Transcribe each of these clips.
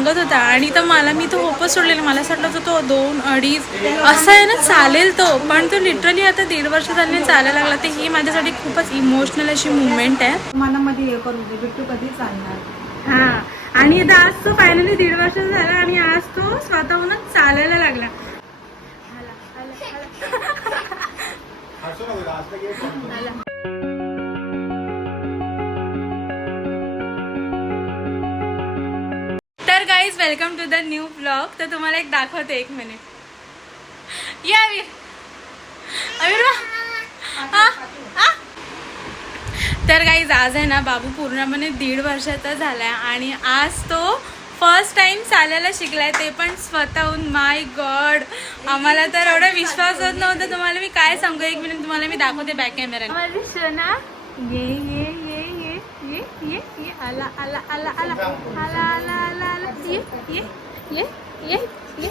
सांगत होता. आणि तर मला मी तो होपच सोडलेला. मला असं वाटलं होतं तो दोन अडीच असं आहे ना चालेल तो. पण तो लिटरली आता दीड वर्ष झाले चालायला लागला. तर ही माझ्यासाठी खूपच इमोशनल अशी मुवमेंट आहे. मनामध्ये हे करून दे बिट्टू कधी चालणार? हा. आणि आता आज तो फायनली दीड वर्ष झाला आणि आज तो स्वतःहूनच चालायला लागला. तर guys welcome to the new blog तर तुम्हाला एक दाखवते एक मिनिट या अवीर अवीर तर गाईज आज आहे ना बाबू पूर्णपणे दीड वर्षाचा झालाय आणि आज तो फर्स्ट टाइम चालायला शिकलाय ते पण स्वतःहून. माय गॉड आम्हाला तर एवढा विश्वास होत नव्हता. तुम्हाला मी काय सांगू? एक मिनिट तुम्हाला मी दाखवते बॅक कॅमेरा ये ये. ये ये आला आला आला आला आला आला आला आला ये ये ये ये ये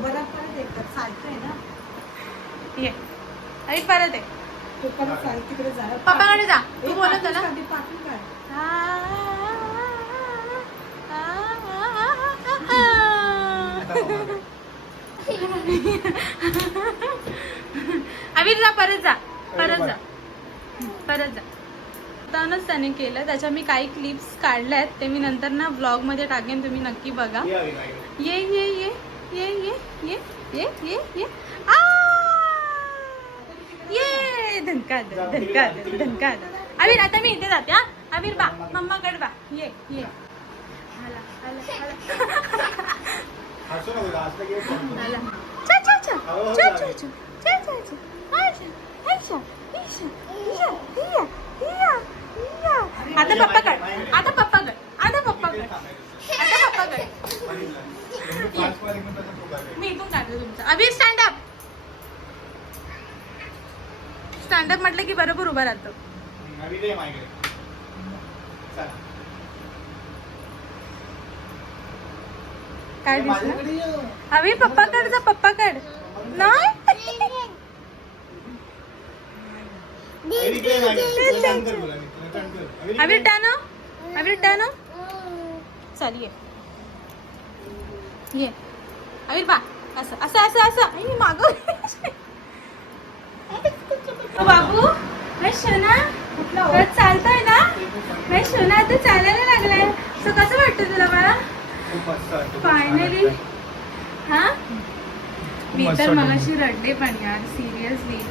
बरं परत एकदा चालतंय ना? ये अरे परत आहे तू परत चाल तिकडे जा. पप्पाकडे जा. तू बोलत पाठीच ना. काढ, पाठी काढ. अभिर जा परत जा परत जा परत जा त्यानंच त्याने केलं. त्याच्या मी काही क्लिप्स काढल्या आहेत. ते मी नंतर ना ब्लॉगमध्ये टाकेन. तुम्ही नक्की बघा. ये ये ये. ये ये ये ये ये ये आ! ये! धनका धनका धनका अभिर आता मी इथे जाते हा. अभिर बा मम्मा कड बा. ये ये. आला आला आला Ayşe, çal çal पप्पा कर, आता पप्पा कर, आता पप्पा कर, आता पप्पा कर. मी इथून तुमचं. Abir stand up. म्हटलं की बरोबर उभा राहतो. काय दिसलं? अभी पप्पा कड जा पप्पा ये. ये. अभिर बा असं असं असं. असं माग बाबू मैं शोना चालतोय ना? शोना आता चालायला लागलाय. सो कसं वाटतं तुला बाळा फायनली हा? मी तर मगाशी रडले पण यार सिरियसली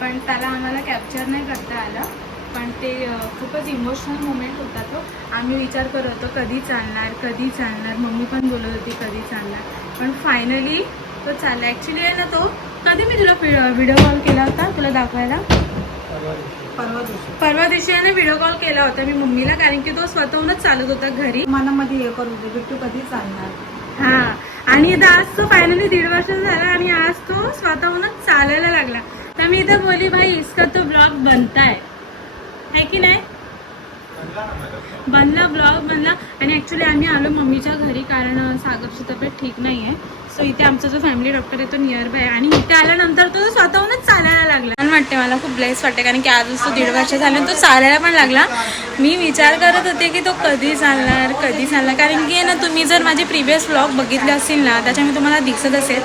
पण त्याला आम्हाला कॅप्चर नाही करता आलं. पण ते खूपच इमोशनल मुमेंट होता तो. आम्ही विचार करत होतो कधी चालणार? कधी चालणार? मम्मी पण बोलत होती कधी चालणार? पण फायनली तो चालला. ॲक्च्युली आहे ना तो कधी मी तुला व्हिडिओ कॉल केला होता? तुला दाखवायला? परवा दिवशी. परवा दिवशी याने व्हिडिओ कॉल केला होता मी मम्मीला कारण की तो स्वतःहूनच चालत होता घरी. मनामध्ये हे करून दे बिट्टू कधी चालणार? हा. आणि आता आज तो फायनली दीड वर्ष झाला आणि आज तो स्वतःहूनच चालायला लागला. तर मी इथं बोली भाई इसका तो ब्लॉग बनता आहे की नाही? बनला ब्लॉग बनला. आणि ॲक्च्युली आम्ही आलो मम्मीच्या घरी कारण सागरची तब्येत ठीक नाही आहे सो इथे आमचा जो फॅमिली डॉक्टर आहे तो नियर बाय आणि इथे आल्यानंतर तो स्वतःहूनच चालायला लागला. पण वाटते मला खूप ब्लेस वाटते कारण की आजच तो दीड वर्ष झाले तो चालायला पण लागला. मी विचार करत होते की तो कधी चालणार कधी चालणार? कारण की ना तुम्ही जर माझे प्रिव्हियस ब्लॉग बघितले असतील ना त्याच्यामुळे तुम्हाला दिसत असेल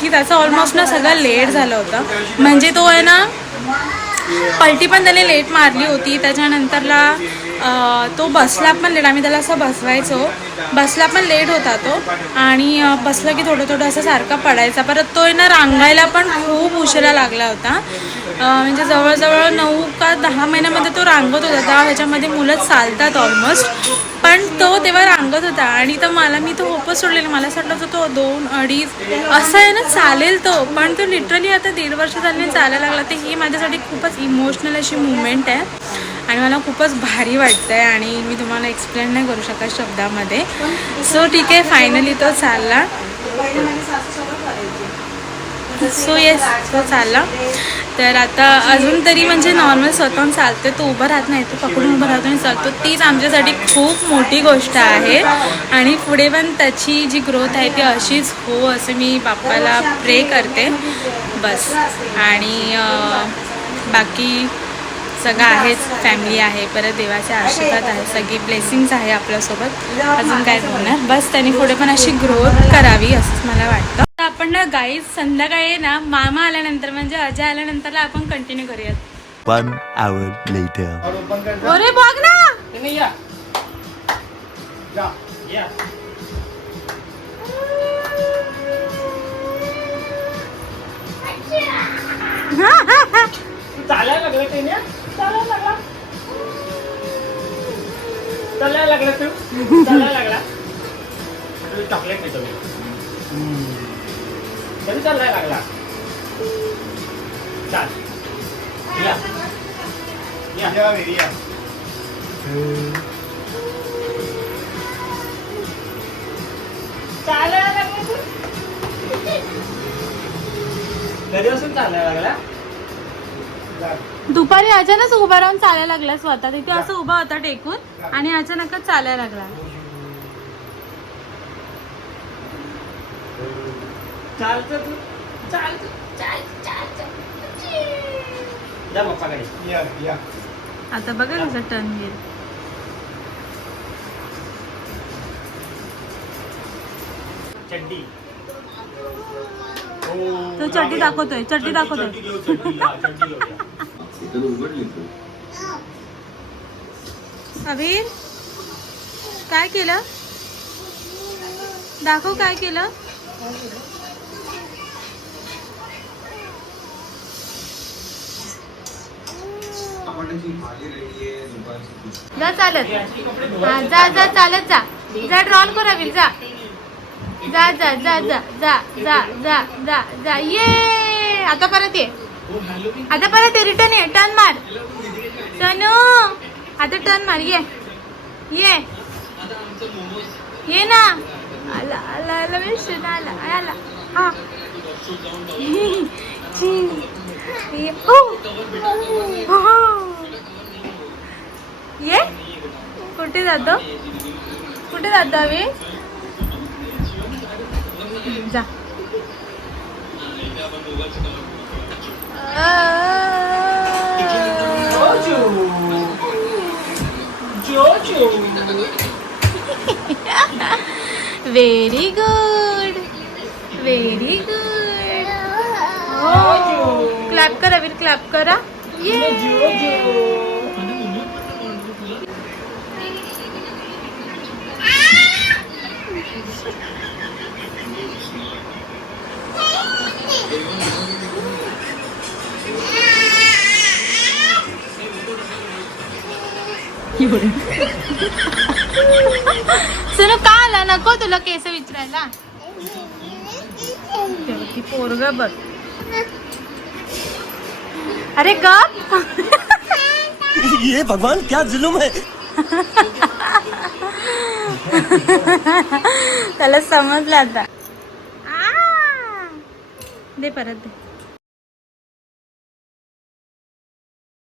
की त्याचं ऑलमोस्ट ना सगळं लेट झालं होतं. म्हणजे तो आहे ना पलटी पण त्याने लेट मारली होती. त्याच्यानंतरला तो बसला पण लेट. आम्ही त्याला असं बसवायचो. बसला पण लेट होता तो. आणि बसलं बसला की थोडं थोडं असं सारखा पडायचा. परत तो आहे ना रांगायला पण खूप उशिरा लागला होता. म्हणजे जवळजवळ नऊ का दहा महिन्यामध्ये तो रांगत होता. त्या ह्याच्यामध्ये मुलं चालतात ऑलमोस्ट पण तो तेव्हा रांगत होता आणि तर मला मी तो होपच सोडलेला. मला असं वाटलं होतं तो दोन अडीच असं आहे ना चालेल तो. पण तो लिटरली आता दीड वर्ष झाले चालायला लागला. तर ही माझ्यासाठी खूपच इमोशनल अशी मुवमेंट आहे. आणि मला खूपच भारी वाटतं आहे आणि मी तुम्हाला एक्सप्लेन नाही करू शकत शब्दामध्ये. सो ठीक आहे फायनली तो चालला. सो येस तो चालला. तर आता अजून तरी म्हणजे नॉर्मल स्वतःहून चालते तो उभं राहत नाही तो पकडून उभं राहतो आणि चालतो. तीच आमच्यासाठी खूप मोठी गोष्ट आहे. आणि पुढे पण त्याची जी ग्रोथ आहे ती अशीच हो असं मी बाप्पाला प्रे करते. बस. आणि बाकी सगळं आहेच. फॅमिली आहे परत देवाचे आशीर्वाद आहे. सगळी ब्लेसिंग्स आहे आपल्यासोबत. अजून काय बोलणार? बस त्यांनी पुढे पण अशी ग्रोथ करावी असंच मला वाटतं. आपण ना गाईज संध्याकाळी ना मामा आल्यानंतर म्हणजे अजय आल्यानंतरला आपण कंटिन्यू करूयात. One hour later. अरे बघ ना! चालायला लागला टेन्या चालायला लागला. चालायला लागला तू? चालायला लागला. चॉकलेट देतो मी कधी चालायला लागला. चाल. या. या. चालायला लागला तू? कधीपासून चालायला लागला? दुपारी अचानक उभा राहून चालायला लागला स्वतः. तिथे असं उभा होता टेकून आणि अचानकच चालायला लागला. चालतं तू. चालतं चाल चाल चाल जा पप्पाकडे आता बघा कसं टर्न घेईल चड्डी. तो चड्डी दाखवतोय चड्डी दाखवतोय. अभिर काय केलं? दाखव काय केलं? जा चालत. हा जा जा चालत जा. जा ड्रॉन करावी जा. जा जा जा जा जा जा जा जा जा. ये! आता परत ये. आता परत ये रिटर्न ये. टर्न मार. तनू आता टर्न मार. ये. ये. ये ना. आला आला आला विष्णू आला. आला. हा. ये. हो. हो, हो. ये? कुठे जातो? कुठे जातो आम्ही? जा. Very good very good clap करा वीर क्लॅप करा. ये सुनू का आला नको तुला केस विचारायला? ती पोरग बघ. अरे गप. ये भगवान क्या जुलूम है? त्याला समजलं आता! दे परत दे